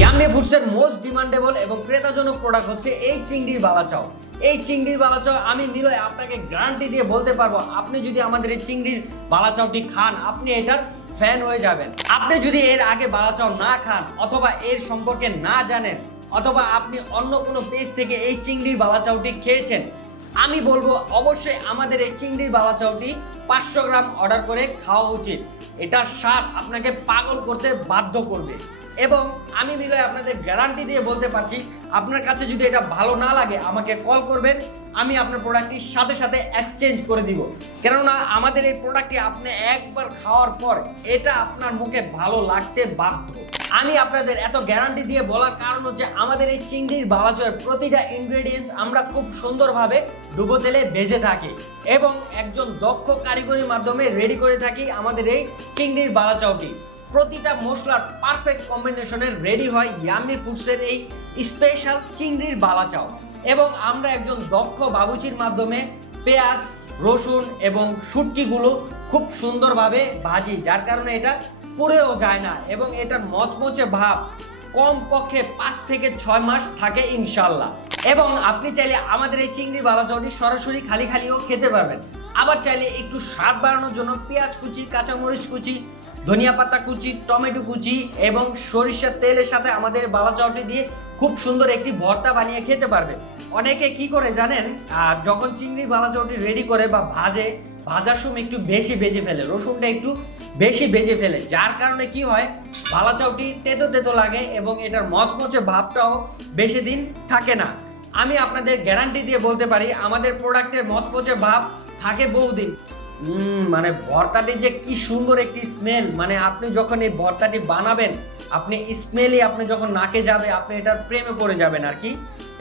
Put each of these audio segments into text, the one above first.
Yummy ফুডসের most demandable এবং ক্রেতাজনক product হচ্ছে এই চিংড়ির বালাচাও। এই চিংড়ির বালাচাও আমি নিলয় আপনাকে গ্যারান্টি দিয়ে বলতে পারবো, আপনি যদি আমাদের এই চিংড়ির বালাচাওটি খান আপনি এটার ফ্যান হয়ে যাবেন। আপনি যদি এর আগে বালাচাও না খান অথবা এর সম্পর্কে না জানেন অথবা আপনি অন্য কোনো পেজ থেকে এই চিংড়ির বালাচাওটি খেয়েছেন, আমি বলবো অবশ্যই আমাদের এই চিংড়ির বালাচাওটি 500 গ্রাম অর্ডার করে খাওয়া উচিত। এটার স্বাদ আপনাকে পাগল করতে বাধ্য করবে এবং আমি মিলয় আপনাদের গ্যারান্টি দিয়ে বলতে পারছি, আপনার কাছে যদি এটা ভালো না লাগে আমাকে কল করবেন, আমি আপনার প্রোডাক্টটি সাথে সাথে এক্সচেঞ্জ করে দিব। কেননা আমাদের এই প্রোডাক্টটি আপনি একবার খাওয়ার পর এটা আপনার মুখে ভালো লাগতে বাধ্য। আমি আপনাদের এত গ্যারান্টি দিয়ে বলার কারণ হচ্ছে আমাদের এই চিংড়ির বালাচাওয়ের প্রতিটা ইনগ্রেডিয়েন্টস আমরা খুব সুন্দরভাবে ডুবো তেলে ভেজে থাকি এবং একজন দক্ষ কারিগরির মাধ্যমে রেডি করে থাকি আমাদের এই চিংড়ির বালাচাওটি। প্রতিটা মশলার পারফেক্ট কম্বিনেশনে রেডি হয় ইয়াম্মি ফুডসের এই স্পেশাল চিংড়ির বালাচাও এবং আমরা একজন দক্ষ বাবুচির মাধ্যমে পেঁয়াজ, রসুন এবং শুটকিগুলো খুব সুন্দরভাবে ভাজি, যার কারণে এটা পুড়েও যায় না এবং এটার মচমচে ভাব কমপক্ষে 5 থেকে 6 মাস থাকে ইনশাল্লাহ। এবং আপনি চাইলে আমাদের এই চিংড়ি বালাচাওটি সরাসরি খালিও খেতে পারবেন, আবার চাইলে একটু স্বাদ বাড়ানোর জন্য পেঁয়াজ কুচি, কাঁচামরিচ কুচি, ধনিয়া পাতা কুচি, টমেটো কুচি এবং সরিষার তেলের সাথে আমাদের বালাচাওটি দিয়ে খুব সুন্দর একটি ভর্তা বানিয়ে খেতে পারবেন। অনেকে কি করে জানেন, যখন চিংড়ি বালাচাওটি রেডি করে বা ভাজার সময় একটু বেশি ভেজে ফেলে, রসুনটা একটু বেশি ভেজে ফেলে, যার কারণে কি হয় বালাচাওটি তেতো লাগে এবং এটার মচমচে ভাবটাও বেশি দিন থাকে না। আমি আপনাদের গ্যারান্টি দিয়ে বলতে পারি আমাদের প্রোডাক্টের মচমচে ভাব থাকে বহুদিন। মানে ভর্তাটি যে কি সুন্দর একটি স্মেল, মানে আপনি যখন এই ভর্তাটি বানাবেন আপনি স্মেলই আপনি যখন নাকে যাবে আপনি এটার প্রেমে পড়ে যাবেন আর কি।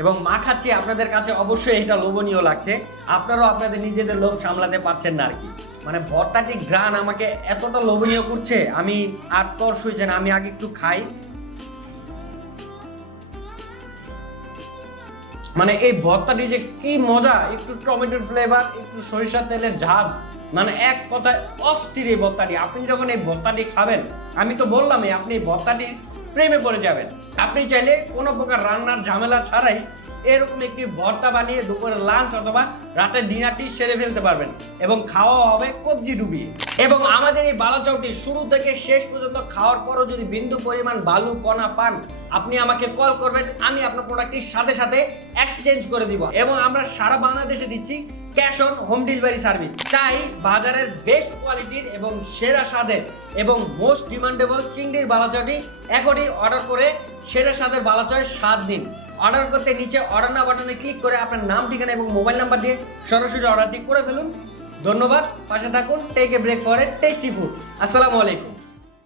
এবং মাখাচ্ছি আপনাদের কাছে অবশ্যই এটা লোভনীয় লাগছে, আপনারাও আপনাদের নিজেদের লোভ সামলাতে পারছেন না আর কি। মানে ভর্তাটি ঘ্রাণ আমাকে এতটা লোভনীয় করছে, আমি আর তর সইছে না, আমি আগে একটু খাই। মানে এই ভর্তাটি যে কি মজা, একটু টমেটোর ফ্লেভার, একটু সরিষার তেলের ঝাঁজ, মানে এক কথায় অস্থির এই ভর্তাটি। আপনি যখন এই ভর্তাটি খাবেন আমি তো বললামই আপনি এই ভর্তাটির প্রেমে পড়ে যাবেন। আপনি চাইলে কোনো প্রকার রান্নার ঝামেলা ছাড়াই এরকম একটি ভর্তা বানিয়ে দুপুরে লাঞ্চ অথবা রাতের ডিনারটি সেরে ফেলতে পারবেন এবং খাওয়া হবে কবজি ডুবিয়ে। এবং আমাদের এই বালাচাওটি শুরু থেকে শেষ পর্যন্ত খাওয়ার পরও যদি বিন্দু পরিমাণ বালু কণা পান আপনি আমাকে কল করবেন, আমি আপনার প্রোডাক্টটির সাথে সাথে এক্সচেঞ্জ করে দিব এবং আমরা সারা বাংলাদেশে দিচ্ছি cash on home delivery service. তাই বাজারের বেস্ট কোয়ালিটির এবং সেরা স্বাদের এবং মোস্ট ডিমান্ডেবল চিংড়ির বালাচাওটি এখনই অর্ডার করে সেরা স্বাদের বালাচাওয়ের স্বাদ দিন। অর্ডার করতে নিচে অর্ডার নাও বাটনে ক্লিক করে আপনার নাম, ঠিকানা এবং মোবাইল নাম্বার দিয়ে সরাসরি অর্ডারটি করে ফেলুন। ধন্যবাদ, পাশে থাকুন। Take a break for a tasty food. আসসালামু আলাইকুম।